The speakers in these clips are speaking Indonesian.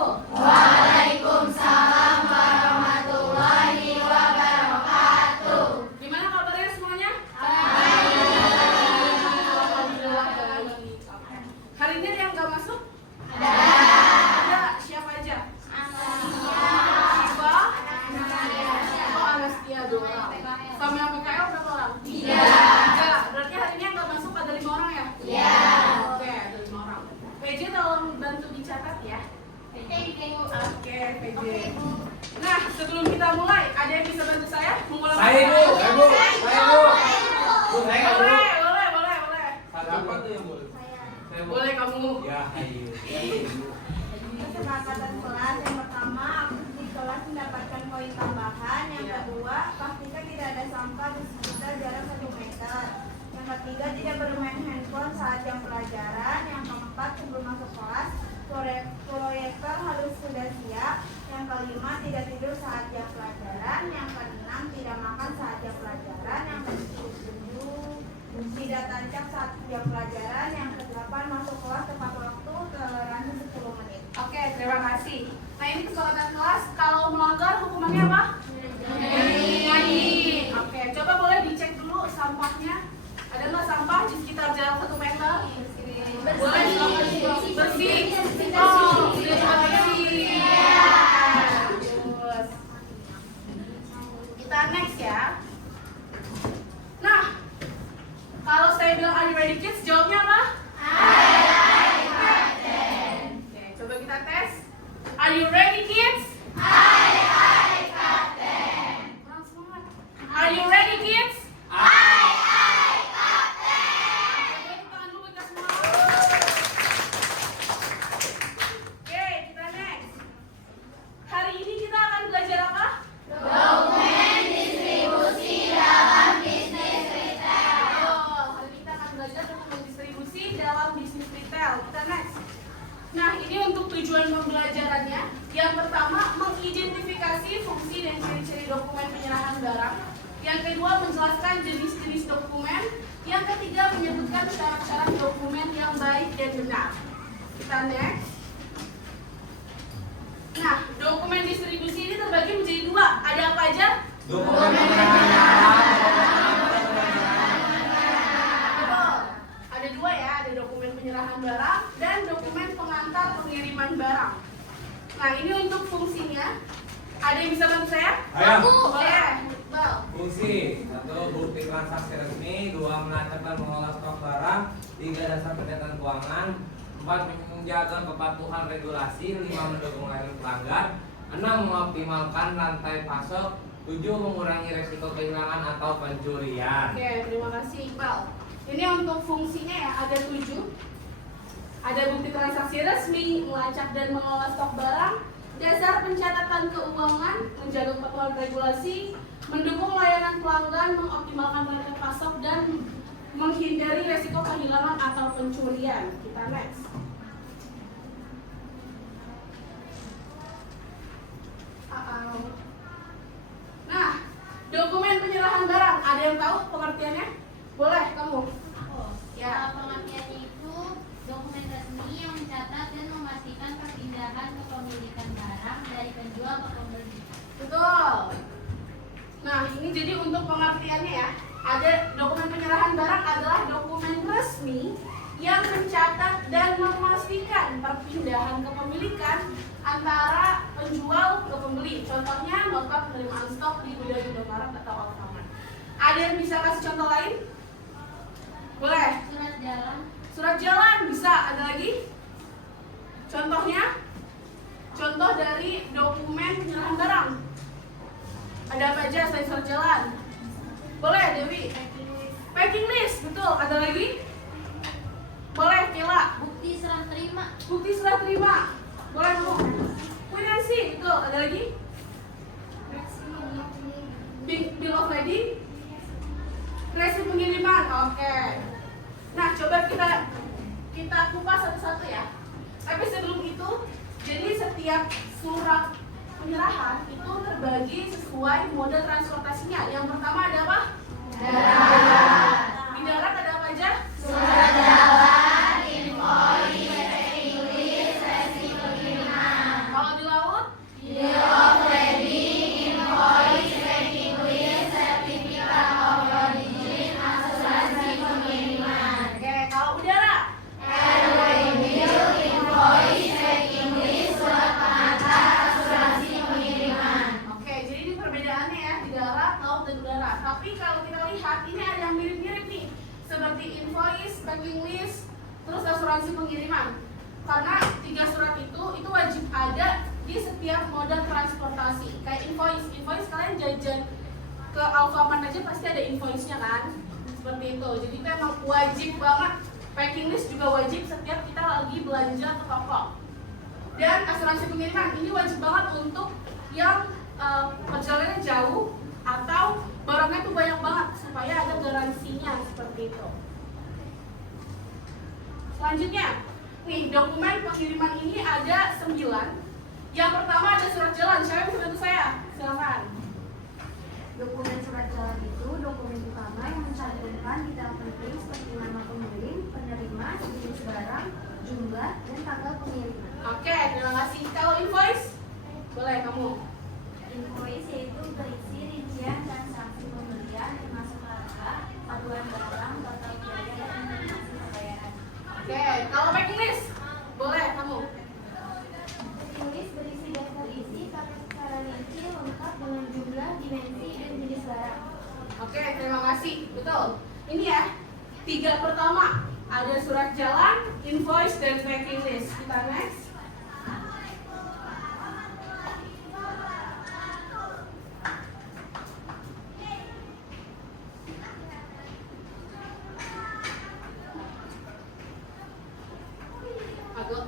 wabarakatuh. Waalaikumsalam warahmatullahi wabarakatuh. Gimana kabarnya semuanya? Alhamdulillah. Hari ini yang nggak masuk? Ada. Ada. Siapa aja? Siva, Anastia 2 orang. Sama yang PKL berapa orang? 3. Berarti hari ini yang nggak masuk ada 5 orang ya? Iya. Oke, ada 5 orang. PJ tolong bantu dicatat ya. Oke, PJ. Nah, sebelum kita mulai, ada yang bisa bantu saya mengulang? Saya Bu. Bu, saya nggak Boleh, Bu. boleh. Siapa tuh yang boleh? Saya Bu. Boleh kamu. Ya, ayo. Kesepakatan kelas yang pertama, di kelas mendapatkan poin tambahan. Yang kedua, pastikan tidak ada sampah di sekitar jarak 1 meter. Yang ketiga, tidak bermain handphone saat jam pelajaran. Yang keempat, sebelum masuk kelas, proyektor harus sudah siap. Yang kelima, tidak tidur saat jam pelajaran. Yang keenam, tidak makan saat jam pelajaran. Yang ketujuh, tidak tancap saat jam pelajaran. Yang kedelapan, masuk kelas tepat waktu, toleransi 10 menit. Oke, terima kasih. Nah, ini kesepakatan kelas. Kalau melanggar hukumannya apa? Nyanyi. Oke, coba boleh dicek dulu sampahnya. Ada nggak sampah di sekitar jarak 1 meter? Boleh bersih. Oh, sudah bersih. Bagus. Kita next ya. Nah, kalau saya bilang are you ready kids, jawabnya apa? Oke, coba kita tes. Are you ready kids? Kurang semangat. Are you ready kids? Oke, kita next. Hari ini kita akan belajar apa? Dokumen distribusi dalam bisnis retail. Oh, hari ini kita akan belajar dokumen distribusi dalam bisnis retail. Kita next. Nah, ini untuk tujuan pembelajarannya. Yang pertama, mengidentifikasi fungsi dan ciri-ciri dokumen penyerahan barang. Yang kedua, menjelaskan jenis-jenis dokumen. Yang ketiga, menyebutkan syarat-syarat dokumen yang baik dan benar. Kita next. Nah, dokumen distribusi ini terbagi menjadi 2. Ada apa aja? Dokumen Betul. Ada 2 ya, ada dokumen penyerahan barang dan dokumen pengantar pengiriman barang. Nah, ini untuk fungsinya. Ada yang bisa bantu saya? Ayo. Boleh. Iqbal. Fungsi 1. Bukti transaksi resmi. 2. Melacak dan mengolah stok barang. 3. Dasar pencatatan keuangan. 4. Menjaga kepatuhan regulasi. 5. Mendukung layanan pelanggan. 6. Mengoptimalkan rantai pasok. 7. Mengurangi resiko kehilangan atau pencurian. Oke, terima kasih Iqbal. Ini untuk fungsinya ya, ada 7. Ada bukti transaksi resmi, melacak dan mengolah stok barang, dasar pencatatan keuangan, menjaga kepatuhan regulasi, mendukung layanan pelanggan, mengoptimalkan rantai pasok, dan menghindari resiko kehilangan atau pencurian. Kita next. Nah, dokumen penyerahan barang, ada yang tahu pengertiannya? Boleh, kamu? Ya. Pengertiannya itu dokumen resmi yang mencatat dan memastikan perpindahan kepemilikan barang dari penjual ke pembeli. Betul. Nah, ini jadi untuk pengertiannya ya. Ada dokumen penyerahan barang adalah dokumen resmi yang mencatat dan memastikan perpindahan kepemilikan antara penjual ke pembeli. Contohnya nota penerimaan stok di gudang Indomaret atau Alfamart. Ada yang bisa kasih contoh lain? Boleh. Surat jalan. Surat jalan bisa. Ada lagi? Contohnya? Contoh dari dokumen penyerahan barang. Ada apa aja selain surat jalan? Boleh, Dewi. Packing list, betul. Ada lagi? Boleh, Kela. Bukti serah terima. Bukti serah terima. Boleh, Bu. Kwitansi, betul. Ada lagi? Bill of lading. Resip pengiriman. Oke. Nah, coba kita kupas satu-satu ya. Tapi sebelum itu, jadi setiap surat penyerahan itu terbagi sesuai mode transportasinya. Yang pertama ada apa? Darat. Di darat ada apa aja? Surat jalan, invoice, checklist, resip pengiriman. asuransi pengiriman. Karena 3 surat itu wajib ada di setiap moda transportasi. Kayak invoice kalian jajan ke Alfamart aja pasti ada invoice-nya kan? Seperti itu. Jadi itu emang wajib banget. Packing list juga wajib setiap kita lagi belanja ke toko. Dan asuransi pengiriman ini wajib banget untuk yang perjalanannya jauh atau barangnya tuh banyak banget supaya ada garansinya seperti itu. Selanjutnya, nih dokumen pengiriman ini ada 9. Yang pertama ada surat jalan. Siapa yang bisa bantu saya? Silakan. Dokumen surat jalan itu dokumen utama yang mencantumkan detail penting seperti nama pengirim, penerima, jenis barang, jumlah, dan tanggal pengiriman. Oke, terima kasih. Kalau invoice, boleh kamu. Invoice yaitu berisi rincian transaksi pembelian termasuk harga, aduan barang, total biaya, dan informasi pembayaran. Oke, kalau packing list, boleh kamu. Tulis berisi daftar isi secara rinci lengkap dengan jumlah, dimensi, dan jenis barang. Oke, terima kasih. Betul. Ini ya, 3 pertama ada surat jalan, invoice, dan packing list. Kita next. Agak.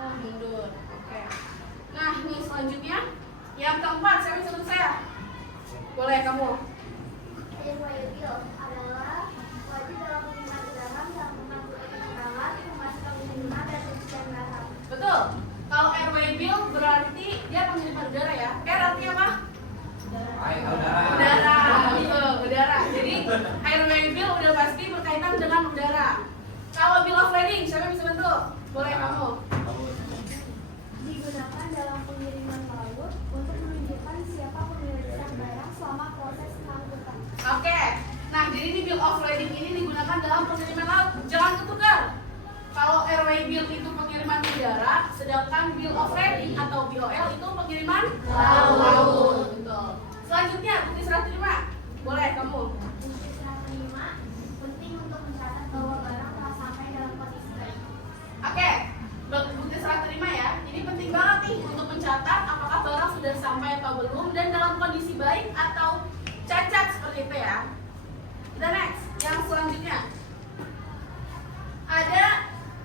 Oh, mundur. Oke. Nah, nih selanjutnya yang keempat, saya bisa bantu saya. Boleh kamu. Invoice adalah wajib dalam pengiriman barang yang mengandung keterangan informasi pengguna dan rincian barang. Betul. Kalau airway bill berarti dia pengiriman udara ya. Air artinya apa? Udara. Betul, udara. Jadi airway bill udah pasti berkaitan dengan udara. Kalau bill of lading, siapa yang bisa bantu? Boleh kamu. Digunakan dalam pengiriman laut untuk menunjukkan siapa pemilik barang selama proses pengangkutan. Oke. Nah, jadi di bill of lading ini digunakan dalam pengiriman laut. Jangan ketukar. Kalau airway bill itu pengiriman udara, sedangkan bill of lading atau BOL itu pengiriman laut. Betul. Selanjutnya, bukti serah terima. Boleh kamu. Bukti serah terima penting untuk mencatat bahwa barang telah sampai dalam kondisi baik. Oke. Bukti serah terima ya. Ini penting banget nih untuk mencatat apakah barang sudah sampai atau belum dan dalam kondisi baik atau cacat seperti itu ya. Kita next. Yang selanjutnya. Ada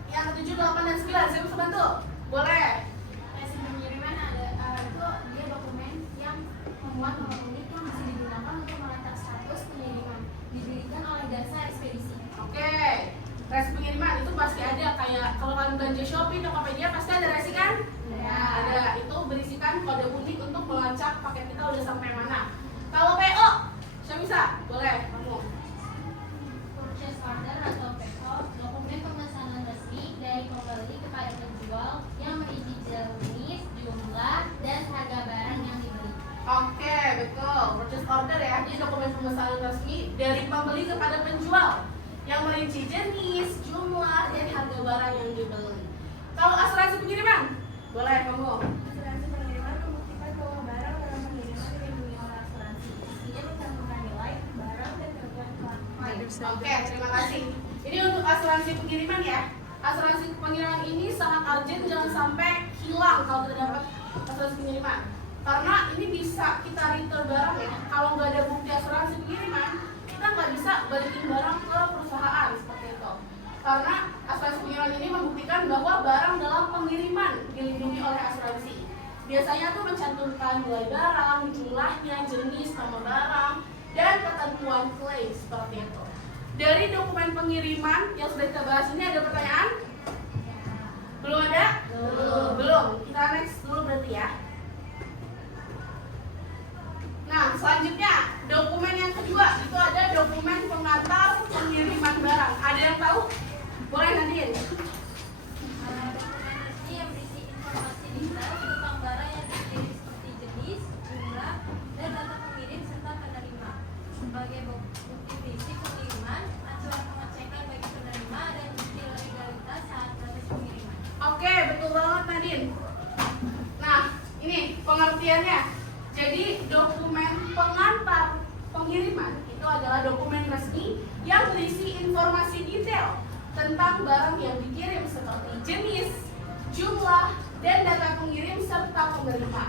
yang 7, 8, dan 9. Saya bisa bantu? Boleh. Resim pengiriman itu dia dokumen yang memuat nomor unik yang masih digunakan untuk melacak status pengiriman diberikan oleh jasa ekspedisi. Oke. Resi pengiriman itu pasti ada, kayak kalau kalian belanja Shopee, Tokopedia pasti ada resi kan? Ya. Ada. Itu berisikan kode unik untuk melacak paket kita udah sampai mana. Kalau PO, saya bisa? Boleh, kamu. Purchase order atau PO, dokumen pemesanan resmi dari pembeli kepada penjual yang berisi jenis, jumlah, dan harga barang yang dibeli. Oke, betul. Purchase order ya, jadi dokumen pemesanan resmi dari pembeli kepada penjual yang merinci jenis, jumlah, dan harga barang yang dibeli. Kalau asuransi pengiriman, boleh kamu. Asuransi pengiriman membuktikan bahwa barang dalam pengiriman dilindungi oleh asuransi. Isinya mencantumkan nilai, barang, dan ketentuan klaim. Oke, terima kasih. Ini untuk asuransi pengiriman ya. Asuransi pengiriman ini sangat urgent, jangan sampai hilang kalau tidak dapat asuransi pengiriman. Karena ini bisa kita return barang ya. Kalau nggak ada bukti asuransi pengiriman, kita nggak bisa balikin barang ke perusahaan seperti itu. Karena asuransi pengiriman ini membuktikan bahwa barang dalam pengiriman dilindungi oleh asuransi. Biasanya tuh mencantumkan nilai barang, jumlahnya, jenis, nama barang, dan ketentuan klaim seperti itu. Dari dokumen pengiriman yang sudah kita bahas ini ada pertanyaan? Belum ada? Belum. Kita next dulu berarti ya. Nah, selanjutnya dokumen yang kedua itu ada dokumen pengantar pengiriman barang. Ada yang tahu? Boleh Nadine. Dokumen resmi yang berisi informasi detail tentang barang yang dikirim seperti jenis, jumlah, dan data pengirim serta penerima. Sebagai bukti fisik pengiriman, acuan pengecekan bagi penerima, dan bukti legalitas saat proses pengiriman. Oke, betul banget Nadine. Nah, ini pengertiannya. Jadi dokumen pengantar pengiriman itu adalah dokumen resmi yang berisi tentang barang yang dikirim seperti jenis, jumlah, dan data pengirim serta penerima.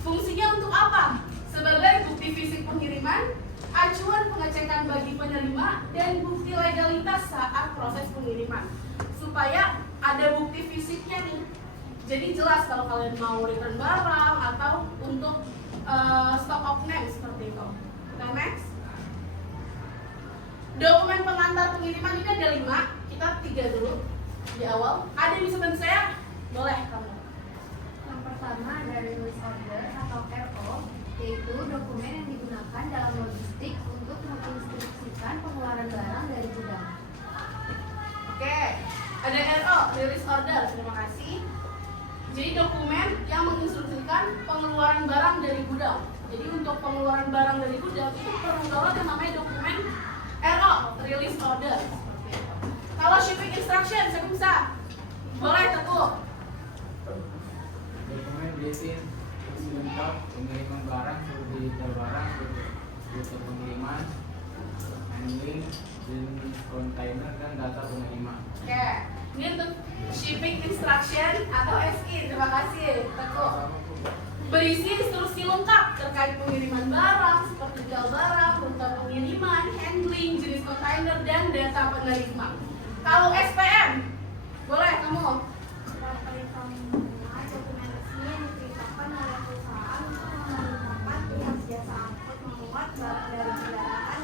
Fungsinya untuk apa? Sebagai bukti fisik pengiriman, acuan pengecekan bagi penerima, dan bukti legalitas saat proses pengiriman. Supaya ada bukti fisiknya nih. Jadi jelas kalau kalian mau return barang atau untuk stock of name seperti itu. Oke, next. Dokumen pengantar pengiriman ini ada 5. Kita 3 dulu di awal. Ada yang bisa bantu saya? Boleh kamu. Yang pertama ada release order atau RO, yaitu dokumen yang digunakan dalam logistik untuk menginstruksikan pengeluaran barang dari gudang. Oke. Ada RO, release order. Terima kasih. Jadi dokumen yang menginstruksikan pengeluaran barang dari gudang. Jadi untuk pengeluaran barang dari gudang itu perlu banget yang namanya dokumen RO, release order. Seperti itu. Kalau shipping instruction, siapa bisa? Boleh, Teguh. Dokumen berisi lengkap pengiriman barang seperti detail barang, rute pengiriman, handling, jenis kontainer dan data penerima. Oke. Ini untuk shipping instruction atau SI. Terima kasih, Teguh. Berisi instruksi lengkap terkait pengiriman barang seperti detail barang, rute pengiriman, handling, jenis kontainer, dan data penerima. Kalau SPM, boleh kamu. Dokumen resmi yang diperintahkan oleh perusahaan untuk memerintahkan pihak jasa angkut memuat barang dari kendaraan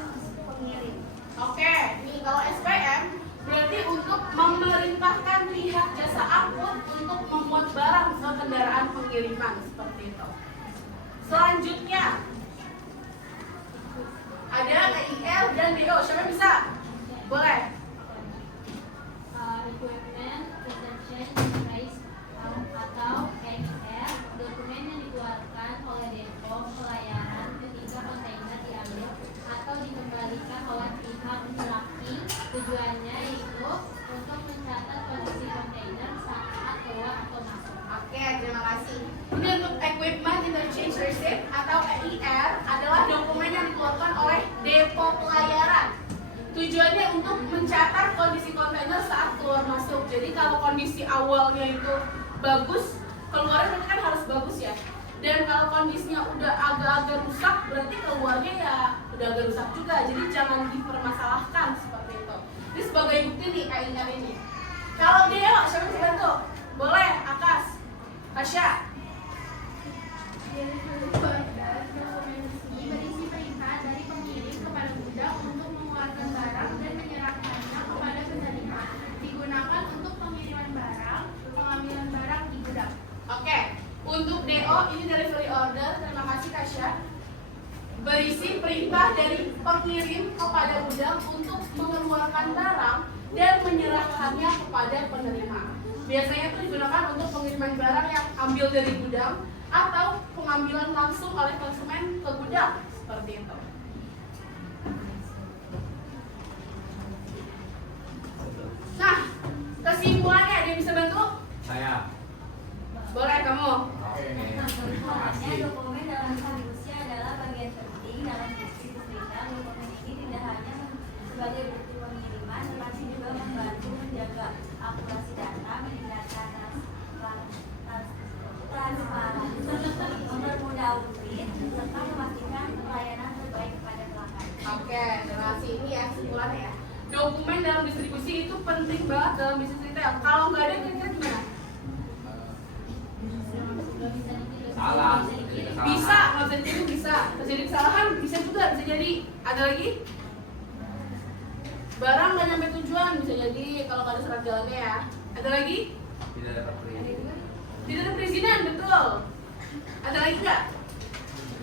pengirim. Oke, nih kalau SPM berarti untuk memerintahkan pihak jasa angkut untuk memuat barang ke kendaraan pengiriman seperti itu. Selanjutnya ada EIL dan DO. Siapa yang bisa? Boleh. Equipment Retention Price atau EIR, dokumen yang dikeluarkan oleh depo pelayaran ketika kontainer diambil atau dikembalikan oleh pihak laki. Tujuannya yaitu untuk mencatat kondisi kontainer saat keluar atau masuk. Oke, terima kasih. Ini untuk Equipment Interchange Receipt atau EIR adalah dokumen yang dikeluarkan oleh depo pelayaran. Tujuannya untuk mencatat kondisi kontainer saat keluar masuk. Jadi kalau kondisi awalnya itu bagus, keluarnya kan harus bagus ya. Dan kalau kondisinya udah agak-agak rusak, berarti keluarnya ya udah agak rusak juga. Jadi jangan dipermasalahkan seperti itu. Ini sebagai bukti nih EIR ini. Kalau Deo, siapa yang bisa bantu? Boleh, Akas, Tasya. Berisi perintah dari pengirim kepada gudang untuk mengeluarkan barang dan menyerahkannya kepada penerima. Digunakan untuk pengiriman barang, pengambilan barang di gudang. Oke, untuk DO ini delivery order. Terima kasih Tasya. Berisi perintah dari pengirim kepada gudang untuk mengeluarkan barang dan menyerahkannya kepada penerima. Biasanya itu digunakan untuk pengiriman barang yang ambil dari gudang atau pengambilan langsung oleh konsumen ke gudang seperti itu. Nah, kesimpulannya ada yang bisa bantu? Saya. Boleh kamu. Oke. Terima Kesimpulannya, kasih. dokumen dalam distribusi adalah bagian penting dalam bisnis retail. Dokumen ini tidak hanya sebagai bukti pengiriman, tetapi juga membantu menjaga akurasi data, meningkatkan transparansi, mempermudah audit, serta memastikan pelayanan terbaik kepada pelanggan. Oke, terima kasih. Ini ya kesimpulannya ya. Dokumen dalam distribusi itu penting banget dalam bisnis retail. Kalau nggak ada kira-kira gimana? Salah. Bisa, nggak bisa jadi bisa. Terjadi kesalahan bisa juga, bisa jadi. Ada lagi? Barang nggak nyampe tujuan bisa jadi kalau nggak ada surat jalannya ya. Ada lagi? Tidak dapat perizinan. Tidak ada perizinan, betul. Ada lagi nggak?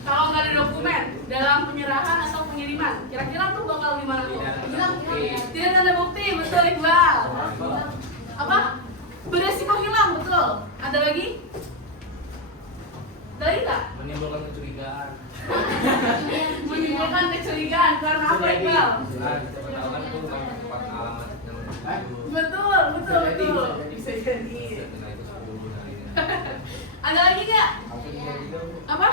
Kalau nggak ada dokumen dalam penyerahan atau pengiriman, kira-kira tuh bakal gimana tuh? Tidak ada bukti. Tidak ada bukti, betul Iqbal. Apa? Beresiko hilang, betul. Ada lagi? Ada lagi nggak? Menimbulkan kecurigaan. Menimbulkan kecurigaan karena apa Iqbal? Nah, siapa tahu kan itu bukan tempat alamat yang itu. Betul, betul, Bisa jadi, betul. bisa jadi. Bisa jadi. Setelah itu 10 hari ini. Ada lagi nggak? Apa?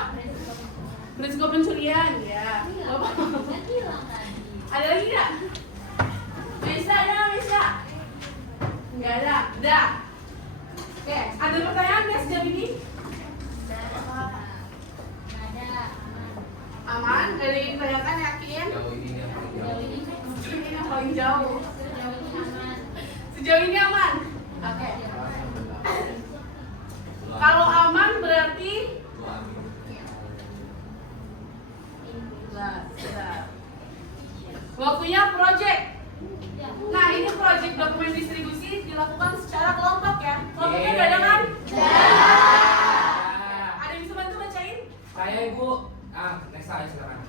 Berisiko pencurian, ya. Apa? Kan hilang tadi. Ada lagi nggak? Bisa ya, bisa. Udah. Oke, ada pertanyaan guys sejauh ini? Aman? Gak ada yang ditanyakan, yakin? Jauh ini yang paling jauh. Ini yang paling jauh. Sejauh ini aman? Oke. Kalau aman berarti Dua amin. Sudah. Waktunya project. Nah, ini project dokumen distribusi dilakukan secara kelompok ya. Kelompoknya udah ada kan? Ada yang bisa bantu bacain? Saya Ibu. Nesa ya silakan.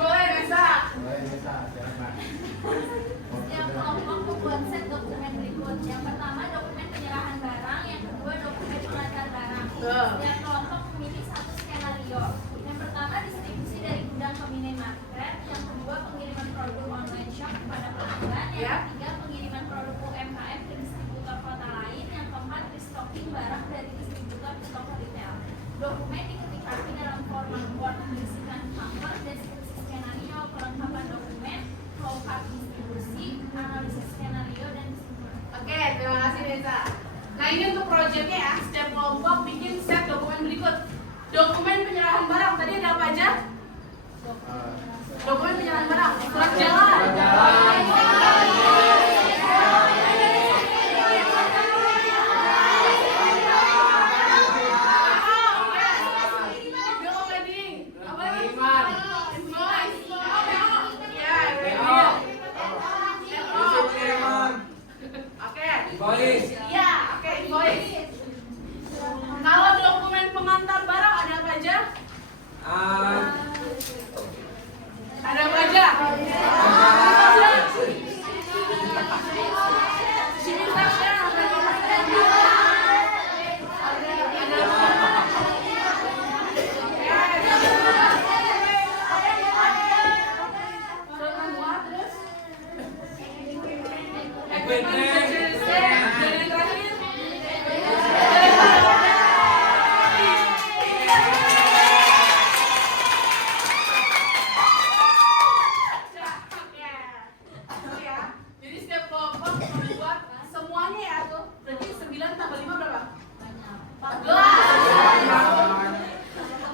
Boleh, Nesa. Boleh bisa, silakan. Setiap kelompok membuat set dokumen berikut. Yang pertama dokumen penyerahan barang, yang kedua dokumen pengantar barang. Setiap kelompok memilih satu skenario. Yang pertama distribusi dari gudang ke minimarket, yang kedua pengiriman produk online shop kepada pelanggan, yang ketiga pengiriman produk UMKM ke distributor kota lain, yang keempat restocking barang dari distributor ke toko retail. Dokumen diketik rapi dalam format Word berisikan cover, deskripsi skenario, kelengkapan dokumen, flow chart distribusi, analisis skenario, dan kesimpulan. Oke, terima kasih Nesa. Nah, ini untuk projectnya ya. Setiap kelompok bikin set dokumen berikut. Dokumen penyerahan barang, tadi ada apa aja? Dokumen penyerahan barang, surat jalan. Invoice. Iya, oke, invoice. Kalau dokumen pengantar barang ada apa aja? Ada apa aja? Jadi setiap kelompok membuat semuanya ya tuh. Berarti 9 tambah 5 berapa? 14.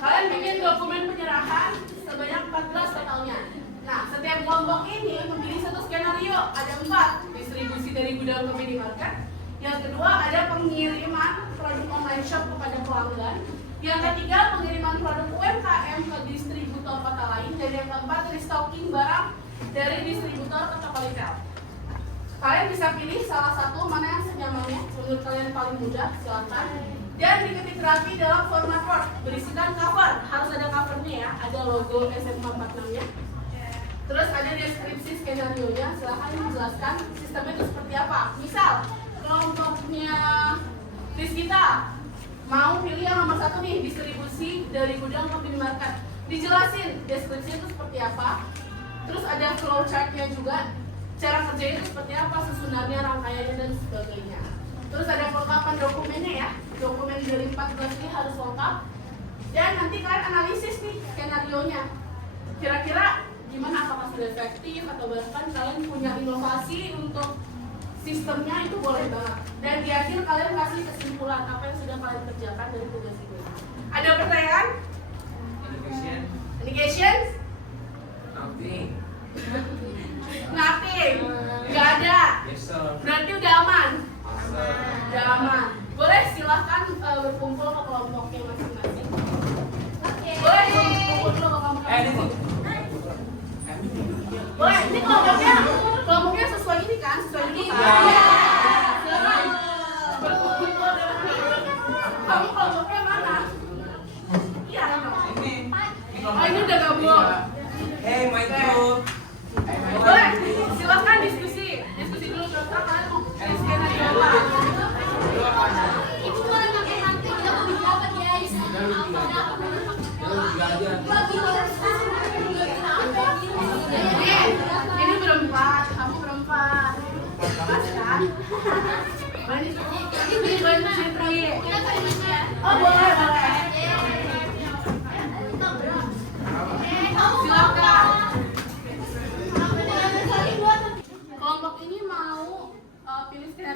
Kalian bikin dokumen penyerahan sebanyak 14 totalnya. Nah, setiap kelompok ini memilih satu skenario. Ada 4, distribusi dari gudang ke minimarket. Yang kedua ada pengiriman produk online shop kepada pelanggan. Yang ketiga pengiriman produk UMKM ke distributor kota lain. Dan yang keempat restocking barang dari distributor ke toko retail. Kalian bisa pilih salah satu mana yang senyamannya, menurut kalian paling mudah, silakan. Dan diketik rapi dalam format Word, berisikan cover, harus ada covernya ya, ada logo SMA 46-nya. Terus ada deskripsi skenario-nya, silahkan menjelaskan sistemnya itu seperti apa. Misal, kelompoknya Rizkita mau pilih yang nomor 1 nih, distribusi dari gudang ke minimarket. Dijelasin deskripsinya itu seperti apa. Terus ada flow chart-nya juga, cara kerjanya itu seperti apa, susunannya, rangkaiannya, dan sebagainya. Terus ada kelengkapan dokumennya ya, dokumen dari 14 ini harus lengkap. Dan nanti kalian analisis nih skenario-nya. Kira-kira gimana, apakah sudah efektif atau bahkan kalian punya inovasi untuk sistemnya, itu boleh banget. Dan di akhir kalian kasih kesimpulan apa yang sudah kalian kerjakan dari tugas itu. Ada pertanyaan? Education. Indication? Nothing. Nothing. Nggak ada. Yes sir. Berarti udah aman. Awesome. Udah aman. Boleh silahkan berkumpul ke kelompoknya masing-masing. Boleh berkumpul dulu ke kelompok. Ini sih. Boleh. Ini kelompoknya sesuai ini kan? Sesuai ini kan? Iya. Silakan berkumpul dengan kamu kelompoknya mana? Iya. Ini. Oh, ini udah gabung. Hey my group. Boleh. Silahkan diskusi. Diskusi dulu kira-kira kalian mau skenario apa? Ibu boleh pakai nanti kita lebih dapat guys. Ini berempat, kamu berempat. Pas kan? Ini banyak Citri. Oh boleh, boleh. Silakan. Kelompok ini mau pilih skenario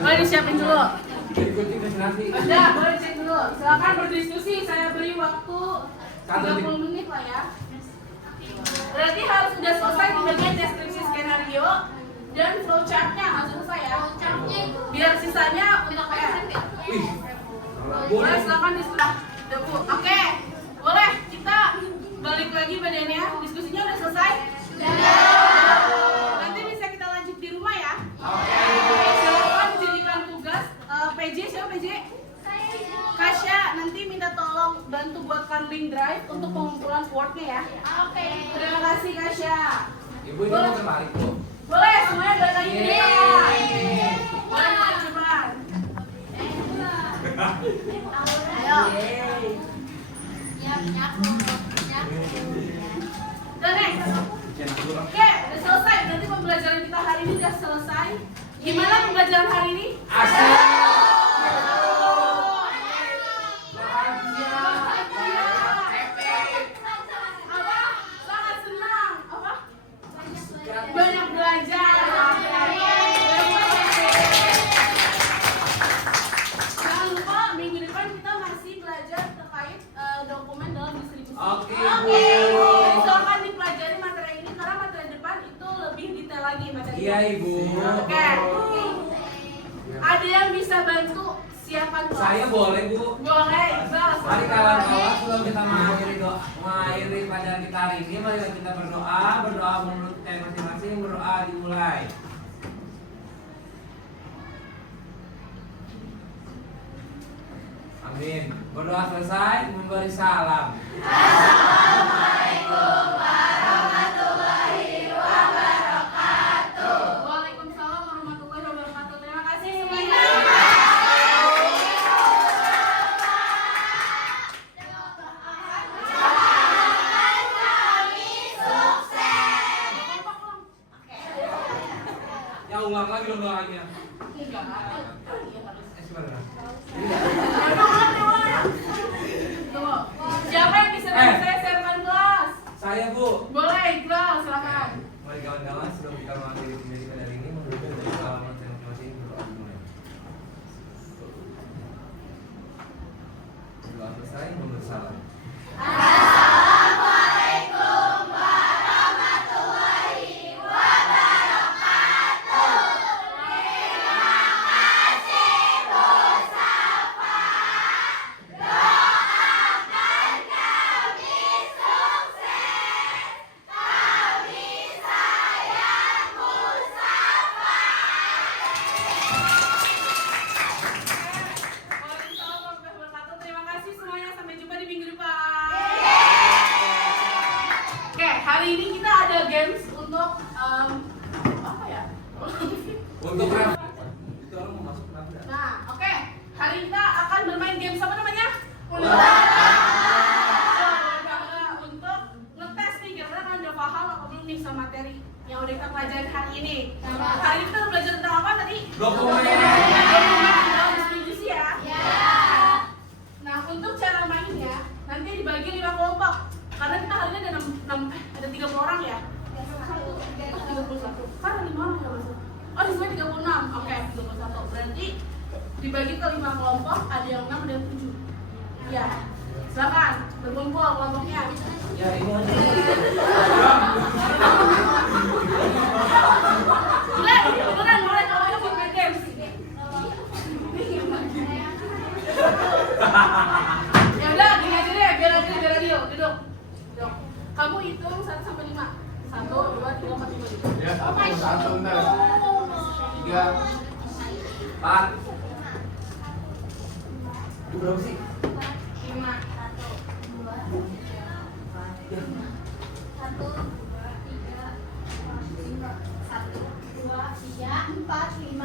Boleh disiapin dulu. Ikuti presentasi. Udah, boleh cek dulu. Silakan berdiskusi. Saya beri waktu 30 menit lah ya. Berarti harus sudah selesai di bagian deskripsi skenario dan flowchartnya harus selesai ya. Biar sisanya untuk PR. Wih. Boleh silakan diskusi. Oke, boleh kita balik lagi badannya. Diskusinya udah selesai? Nanti bisa kita lanjut di rumah ya. Silakan dijadikan tugas. PJ siapa PJ? Kasya, nanti minta tolong bantu buatkan link drive untuk pengumpulan Word-nya ya. Oke. Terima kasih Kasya. Ibu ini mau terbalik tuh. Boleh, semuanya balik lagi ke depan. Boleh balik ke depan. Ayo. Dan next. Oke, udah selesai. Berarti pembelajaran kita hari ini udah selesai. Gimana pembelajaran hari ini? Asik. Apa? Sangat senang. Apa? Banyak belajar. Jangan lupa minggu depan kita masih belajar terkait dokumen dalam distribusi. Oke, Jadi Bu. silakan dipelajari materi ini karena materi depan itu lebih detail lagi materi. Iya, Ibu. Oke. Ada yang bisa bantu siapkan kelas? Saya boleh, Bu. Boleh, Iqbal. Mari kawan-kawan, sebelum kita mengakhiri pelajaran kita hari ini, mari kita berdoa menurut tema masing-masing, berdoa dimulai. Amin. Berdoa selesai, memberi salam. Waalaikumsalam warahmatullahi wabarakatuh. Terima kasih semuanya. Ya ulang lagi dong doanya. Enggak. Iya harus. Sebentar. Tunggu. Siapa yang bisa bantu saya siapkan kelas? Saya, Bu. Boleh, Iqbal, silakan. Mari kawan-kawan, sebelum kita mengakhiri pendidikan hari ini, menurut dari pengalaman masing-masing berdoa dimulai. Berdoa selesai, memberi salam. Waalaikumsalam warahmatullahi wabarakatuh. Terima kasih semuanya. Sampai jumpa di minggu depan. Oke, hari ini kita ada games untuk apa ya? Untuk ref. Itu orang mau masuk kenapa? Nah, oke. Hari ini kita akan bermain games apa namanya? Untuk ngetes nih kira-kira kalian udah paham atau belum nih sama materi yang udah kita pelajari hari ini. Hari ini kita belajar tentang apa tadi? Dokumen. Dokumen dalam distribusi ya. Nah, untuk cara mainnya nanti dibagi 5 kelompok. Karena kita hari ini ada 30 orang ya. 31. Kan ada 5 orang yang masuk. Oh, di sini 36. Oke, 31. Berarti dibagi ke 5 kelompok, ada yang 6 ada yang 7. Ya. Silakan berkumpul kelompoknya. Ya, ini aja. Boleh, ini beneran boleh kalau itu buat main games. Ya udah, gini aja deh, biar adil. Duduk. Kamu hitung 1 sampai 5. 1, 2, 3, 4, 5 gitu. Ya, satu, bentar. 3. 4. Itu berapa sih? 5. 1, 2, 3, 4, 5.